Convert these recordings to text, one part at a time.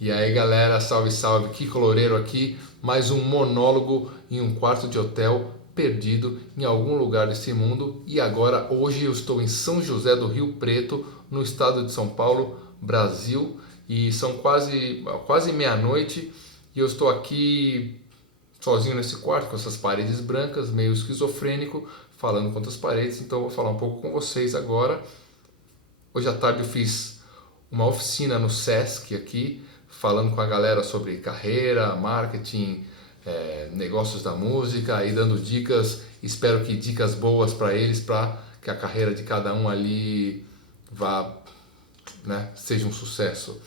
E aí galera, salve salve, Kiko Loureiro aqui, mais um monólogo em um quarto de hotel perdido em algum lugar desse mundo. E agora, hoje eu estou em São José do Rio Preto, no estado de São Paulo, Brasil. E são quase meia-noite e eu estou aqui sozinho nesse quarto com essas paredes brancas, meio esquizofrênico, falando contra as paredes. Então eu vou falar um pouco com vocês agora. Hoje à tarde eu fiz uma oficina no Sesc aqui, falando com a galera sobre carreira, marketing, negócios da música e dando dicas. Espero que dicas boas para eles, para que a carreira de cada um ali vá, né, seja um sucesso.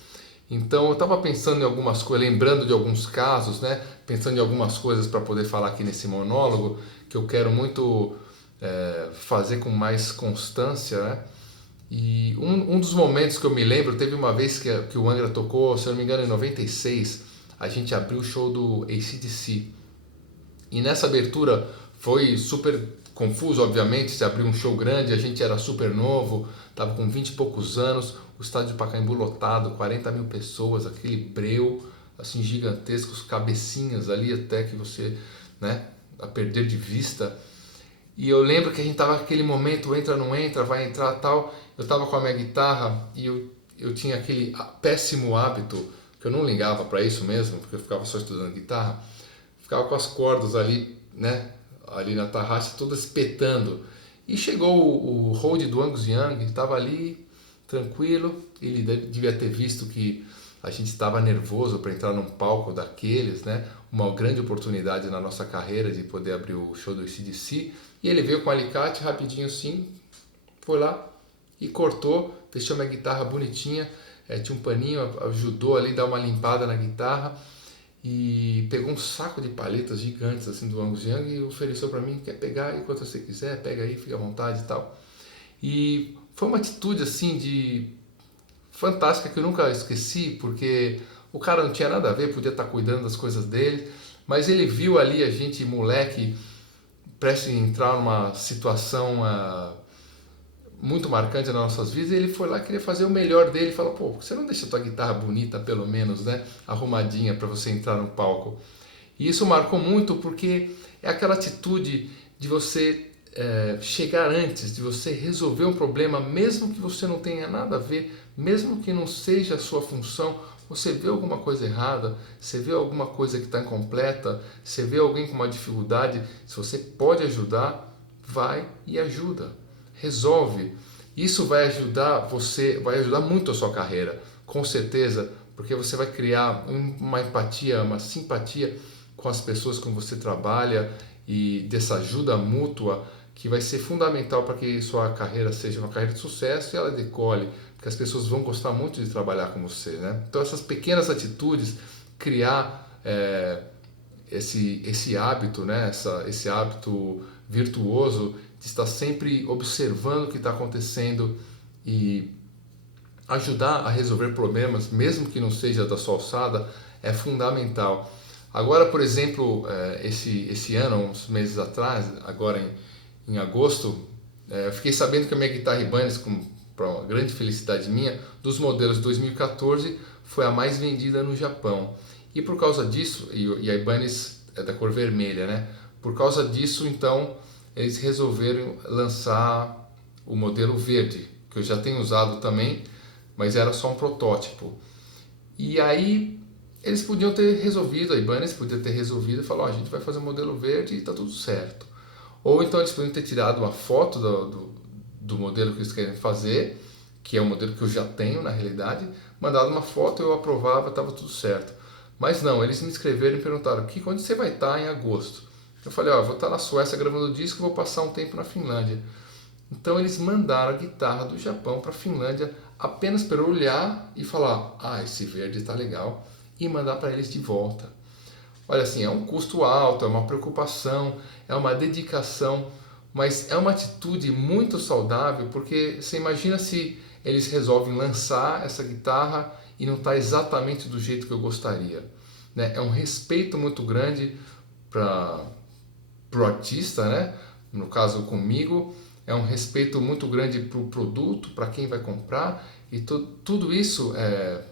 Então eu estava pensando em algumas coisas, lembrando de alguns casos, né, pensando em algumas coisas para poder falar aqui nesse monólogo, que eu quero muito fazer com mais constância, né? E um dos momentos que eu me lembro, teve uma vez que o Angra tocou, se eu não me engano, em 96, a gente abriu o show do AC/DC. E nessa abertura foi super confuso, obviamente, se abriu um show grande, a gente era super novo, estava com 20 e poucos anos, o estádio de Pacaembu lotado, 40 mil pessoas, aquele breu, assim, gigantescos, cabecinhas ali até que você, né, a perder de vista. E eu lembro que a gente tava naquele momento, entra, não entra, vai entrar tal. Eu tava com a minha guitarra e eu tinha aquele péssimo hábito, que eu não ligava para isso mesmo, porque eu ficava só estudando guitarra, ficava com as cordas ali, né, ali na tarraxa, todas espetando. E chegou o hold do Angus Young, ele estava ali, tranquilo, ele devia ter visto que a gente estava nervoso para entrar num palco daqueles, né? Uma grande oportunidade na nossa carreira de poder abrir o show do AC/DC. E ele veio com um alicate rapidinho assim, foi lá e cortou, deixou minha guitarra bonitinha, tinha um paninho, ajudou ali a dar uma limpada na guitarra e pegou um saco de palhetas gigantes assim do Angus Young e ofereceu para mim, quer pegar enquanto você quiser, pega aí, fica à vontade e tal. E foi uma atitude assim de fantástica que eu nunca esqueci, porque o cara não tinha nada a ver, podia estar cuidando das coisas dele, mas ele viu ali a gente, moleque, prestes a entrar numa situação muito marcante nas nossas vidas, e ele foi lá, queria fazer o melhor dele, e falou, pô, você não deixa a tua guitarra bonita, pelo menos, né, arrumadinha para você entrar no palco? E isso marcou muito porque é aquela atitude de você chegar antes, de você resolver um problema, mesmo que você não tenha nada a ver, mesmo que não seja a sua função. Você vê alguma coisa errada, você vê alguma coisa que está incompleta, você vê alguém com uma dificuldade, se você pode ajudar, vai e ajuda, resolve. Isso vai ajudar você, vai ajudar muito a sua carreira, com certeza, porque você vai criar uma empatia, uma simpatia com as pessoas com que você trabalha e dessa ajuda mútua que vai ser fundamental para que sua carreira seja uma carreira de sucesso e ela decole, porque as pessoas vão gostar muito de trabalhar com você, né? Então essas pequenas atitudes, criar esse hábito, né? Esse hábito virtuoso de estar sempre observando o que está acontecendo e ajudar a resolver problemas, mesmo que não seja da sua alçada, é fundamental. Agora, por exemplo, esse ano, uns meses atrás, agora em agosto, eu fiquei sabendo que a minha guitarra Ibanez, para uma grande felicidade minha, dos modelos de 2014, foi a mais vendida no Japão. E por causa disso, e a Ibanez é da cor vermelha, né? Por causa disso, então, eles resolveram lançar o modelo verde, que eu já tenho usado também, mas era só um protótipo. E aí eles podiam ter resolvido, a Ibanez podia ter resolvido e falou, a gente vai fazer um modelo verde e está tudo certo. Ou então eles podiam ter tirado uma foto do modelo que eles querem fazer, que é o modelo que eu já tenho na realidade, mandado uma foto, eu aprovava, estava tudo certo. Mas não, eles me escreveram e perguntaram, Kiko, onde você vai estar em agosto? Eu falei, ó, vou estar na Suécia gravando disco e vou passar um tempo na Finlândia. Então eles mandaram a guitarra do Japão para a Finlândia apenas para olhar e falar, esse verde está legal, e mandar para eles de volta. Olha assim, é um custo alto, é uma preocupação, é uma dedicação, mas é uma atitude muito saudável, porque você imagina se eles resolvem lançar essa guitarra e não está exatamente do jeito que eu gostaria. Né? É um respeito muito grande para o artista, né? No caso comigo, é um respeito muito grande para o produto, para quem vai comprar, E tudo isso,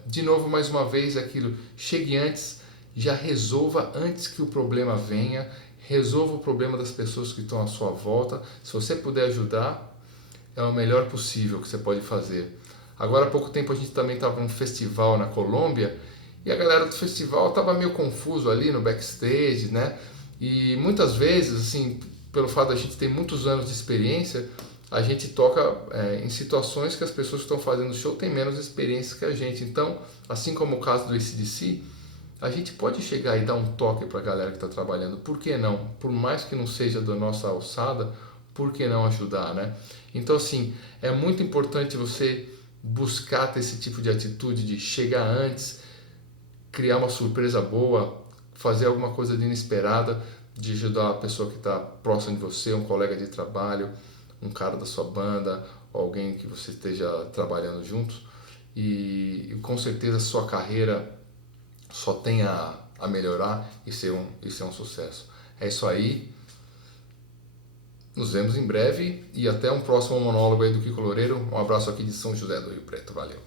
de novo, mais uma vez, aquilo, chegue antes, já resolva antes que o problema venha, resolva o problema das pessoas que estão à sua volta. Se você puder ajudar, é o melhor possível que você pode fazer. Agora há pouco tempo a gente também estava num festival na Colômbia e a galera do festival estava meio confuso ali no backstage, né? E muitas vezes, assim, pelo fato da gente ter muitos anos de experiência, a gente toca em situações que as pessoas que estão fazendo o show têm menos experiência que a gente. Então, assim como o caso do AC/DC, a gente pode chegar e dar um toque para a galera que está trabalhando. Por que não? Por mais que não seja da nossa alçada, por que não ajudar, né? Então, assim, é muito importante você buscar ter esse tipo de atitude de chegar antes, criar uma surpresa boa, fazer alguma coisa de inesperada, de ajudar a pessoa que está próxima de você, um colega de trabalho, um cara da sua banda, alguém que você esteja trabalhando juntos. E com certeza a sua carreira só tem a melhorar e ser um sucesso. É isso aí. Nos vemos em breve e até um próximo monólogo aí do Kiko Loureiro. Um abraço aqui de São José do Rio Preto. Valeu!